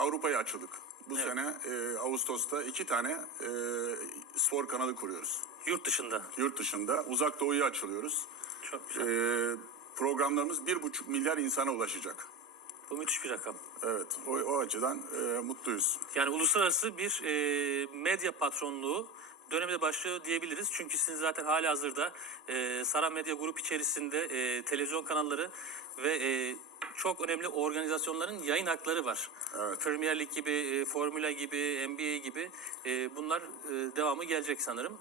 Avrupa'ya açıldık. Bu Evet. sene e, Ağustos'ta iki tane e, spor kanalı kuruyoruz. Yurt dışında. Yurt dışında Uzak Doğu'ya açılıyoruz. Çok güzel. E, programlarımız bir buçuk milyar insana ulaşacak. Bu müthiş bir rakam. Evet, o, o açıdan e, mutluyuz. Yani uluslararası bir e, medya patronluğu dönemde başlıyor diyebiliriz. Çünkü sizin zaten hali hazırda e, Saran Medya Grup içerisinde e, televizyon kanalları ve e, çok önemli organizasyonların yayın hakları var. Evet. Premier Lig gibi, e, Formula gibi, NBA gibi e, bunlar e, devamı gelecek sanırım.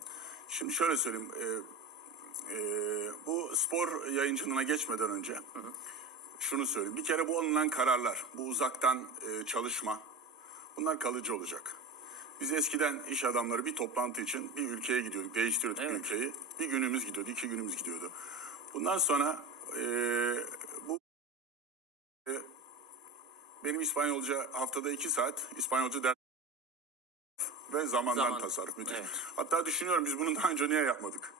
Şimdi şöyle söyleyeyim. e, e, bu spor yayıncılığına geçmeden önce şunu söyleyeyim. Bir kere bu alınan kararlar, bu uzaktan e, çalışma bunlar kalıcı olacak. Biz eskiden iş adamları bir toplantı için bir ülkeye gidiyorduk, değiştiriyorduk Evet. ülkeyi. Bir günümüz gidiyordu, iki günümüz gidiyordu. Bundan sonra e, bu e, benim İspanyolca haftada iki saat İspanyolca ders ve zamandan Zaman. tasarruf müthiş. Evet. Hatta düşünüyorum biz bunu daha önce niye yapmadık?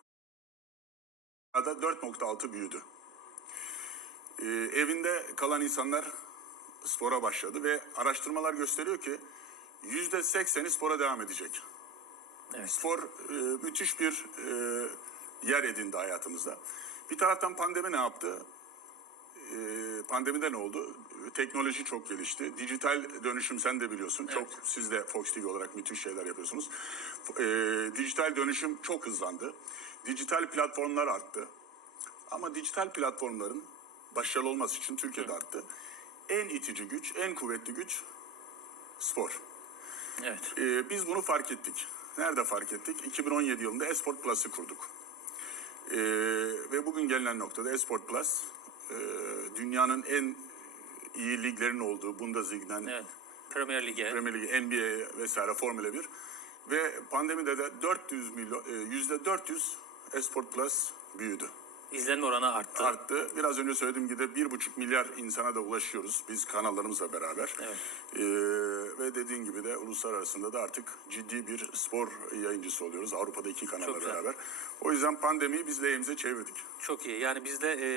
Da 4.6 büyüdü. Ee, evinde kalan insanlar spora başladı ve araştırmalar gösteriyor ki yüzde 80'i spora devam edecek. Evet. Spor e, müthiş bir e, yer edindi hayatımızda. Bir taraftan pandemi ne yaptı? E, pandemide ne oldu? Teknoloji çok gelişti. Dijital dönüşüm sen de biliyorsun. Çok siz de Fox TV olarak müthiş şeyler yapıyorsunuz. E, dijital dönüşüm çok hızlandı. Dijital platformlar arttı. Ama dijital platformların başarılı olması için Türkiye'de arttı. En itici güç, en kuvvetli güç spor. Evet. Ee, biz bunu fark ettik. Nerede fark ettik? 2017 yılında Esport Plus'ı kurduk. Ee, ve bugün gelinen noktada Esport Plus e, dünyanın en iyi liglerin olduğu Bundesliga'dan Evet. Premier Lig'e. Premier Lig, NBA vesaire Formula 1 ve pandemide de 400 milyon e, yüzde 400 Esport Plus büyüdü izlenme oranı arttı. arttı. Biraz önce söylediğim gibi bir buçuk milyar insana da ulaşıyoruz biz kanallarımızla beraber. Evet. Ee, ve dediğin gibi de uluslararasında da artık ciddi bir spor yayıncısı oluyoruz Avrupa'da iki kanalla beraber. O yüzden pandemiyi biz lehimize çevirdik. Çok iyi. Yani bizde e,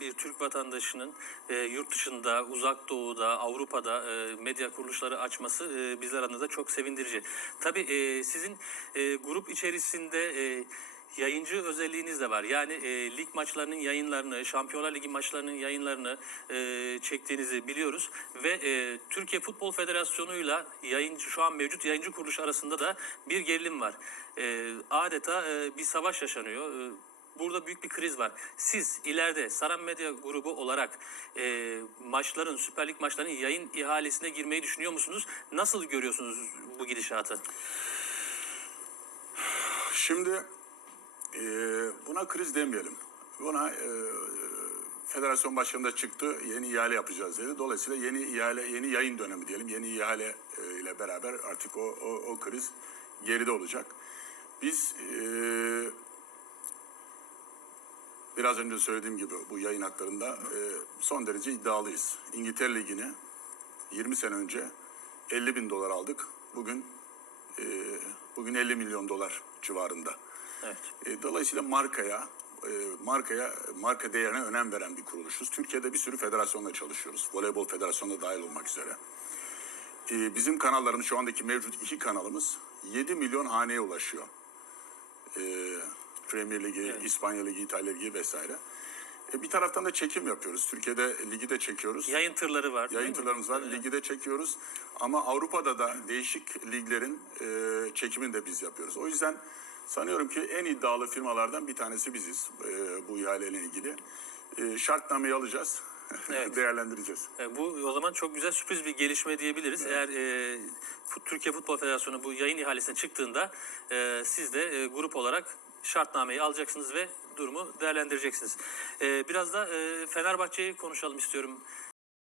bir Türk vatandaşının e, yurt dışında, uzak doğuda, Avrupa'da e, medya kuruluşları açması e, bizler adına da çok sevindirici. Tabii e, sizin e, grup içerisinde e, yayıncı özelliğiniz de var. Yani e, lig maçlarının yayınlarını, Şampiyonlar Ligi maçlarının yayınlarını e, çektiğinizi biliyoruz. Ve e, Türkiye Futbol Federasyonu'yla yayıncı şu an mevcut yayıncı kuruluş arasında da bir gerilim var. E, adeta e, bir savaş yaşanıyor. E, Burada büyük bir kriz var. Siz ileride Saran Medya grubu olarak e, maçların, Süper Lig maçlarının yayın ihalesine girmeyi düşünüyor musunuz? Nasıl görüyorsunuz bu gidişatı? Şimdi e, buna kriz demeyelim. Buna e, federasyon başkanı da çıktı. Yeni ihale yapacağız dedi. Dolayısıyla yeni ihale, yeni yayın dönemi diyelim. Yeni ihale e, ile beraber artık o, o, o kriz geride olacak. Biz e, biraz önce söylediğim gibi bu yayın haklarında e, son derece iddialıyız. İngiltere Ligi'ni 20 sene önce 50 bin dolar aldık. Bugün e, bugün 50 milyon dolar civarında. Evet. E, Dolayısıyla markaya, e, markaya, marka değerine önem veren bir kuruluşuz. Türkiye'de bir sürü federasyonla çalışıyoruz. Voleybol federasyonuna dahil olmak üzere. E, Bizim kanallarımız, şu andaki mevcut iki kanalımız 7 milyon haneye ulaşıyor. Premier Ligi, İspanya Ligi, İtalya Ligi vesaire. E, Bir taraftan da çekim yapıyoruz. Türkiye'de ligi de çekiyoruz. Yayın tırları var. Yayın tırlarımız var. Ligi de çekiyoruz. Ama Avrupa'da da değişik liglerin e, çekimini de biz yapıyoruz. O yüzden sanıyorum ki en iddialı firmalardan bir tanesi biziz e, bu ihaleyle ilgili. E, şartnameyi alacağız. Evet. Değerlendireceğiz. E, Bu o zaman çok güzel sürpriz bir gelişme diyebiliriz. Eğer e, Türkiye Futbol Federasyonu bu yayın ihalesine çıktığında e, siz de e, grup olarak şartnameyi alacaksınız ve durumu değerlendireceksiniz. E, biraz da e, Fenerbahçe'yi konuşalım istiyorum.